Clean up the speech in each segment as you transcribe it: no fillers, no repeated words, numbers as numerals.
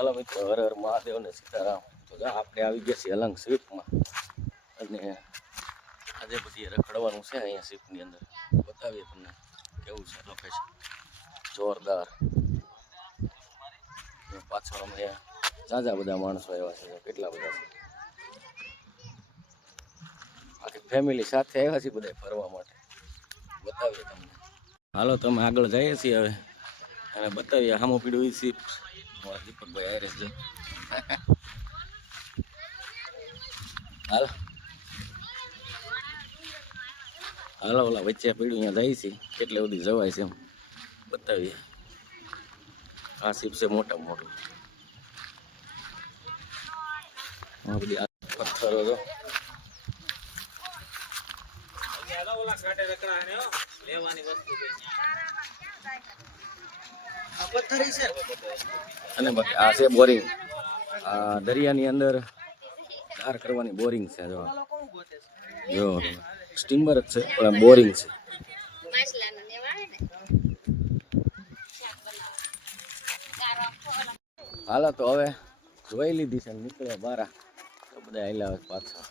ચાલો મિત્રો, હર હર મહાદેવ ને સીતારામ. તો આપણે આવી ગયા છીએ અલંગ સ્વીપમાં, અને આજે બધી રખડવાનું છે અહીંયા સ્વીપની અંદર. બતાવીએ તમને કેવું છે લોકેશન, જોરદાર. પાછળ અમે ઝાઝા બધા માણસો આવ્યા છે, કેટલા બધા છે. આખી ફેમિલી સાથે આવ્યા છીએ બધા ફરવા માટે. બતાવીએ તમને. હાલો તમે આગળ જઈએ છીએ હવે, અને બતાવીએ સામું પીડ્યું એ સીપ. દીપકભાઈ આયરે છે. હાલ હાલો, ઓલા વચ્ચે પીડ્યું અહીંયા જાય છે, કેટલે બધી જવાય છે એમ બતાવીએ. આ સીપ છે મોટા મોટું. બધી પથ્થરો તો અને બાકી આ છે બોરિંગ. આ દરિયાની અંદર ધાર કરવાની બોરિંગ છે. જો સ્ટીમર જ છે પણ બોરિંગ છે. હાલો તો હવે જોઈ લીધી છે, નીકળ્યા બારા તો બધા હાલ્યા પાછા.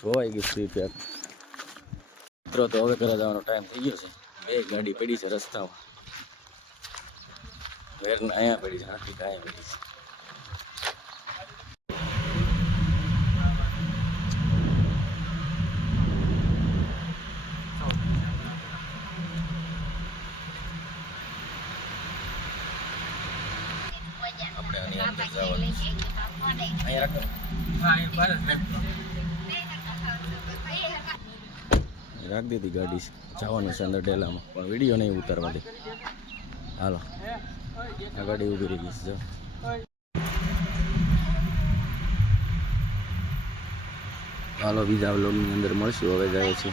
જોવાઈ ગઈ સ્વીપ એક મિત્રો. તો હવે ઘરે જવાનો ટાઈમ થઈ ગયો છે. બે ગાડી પડી છે રસ્તામાં, વેરને અહીંયા પડી છે, આખી અહીંયા પડી છે. આપણે આની અંદર જવાનું અહીંયા રાખો. રાખી દીધી ગાડી, જવાનું છે અંદર ડેલામાં, પણ વિડીયો નહીં ઉતારવા દે. હાલો, આ ગાડી ઊભી રહી ગઈ છે. હાલો, બીજા વ્લોગની અંદર મળશું. હવે જાય છે.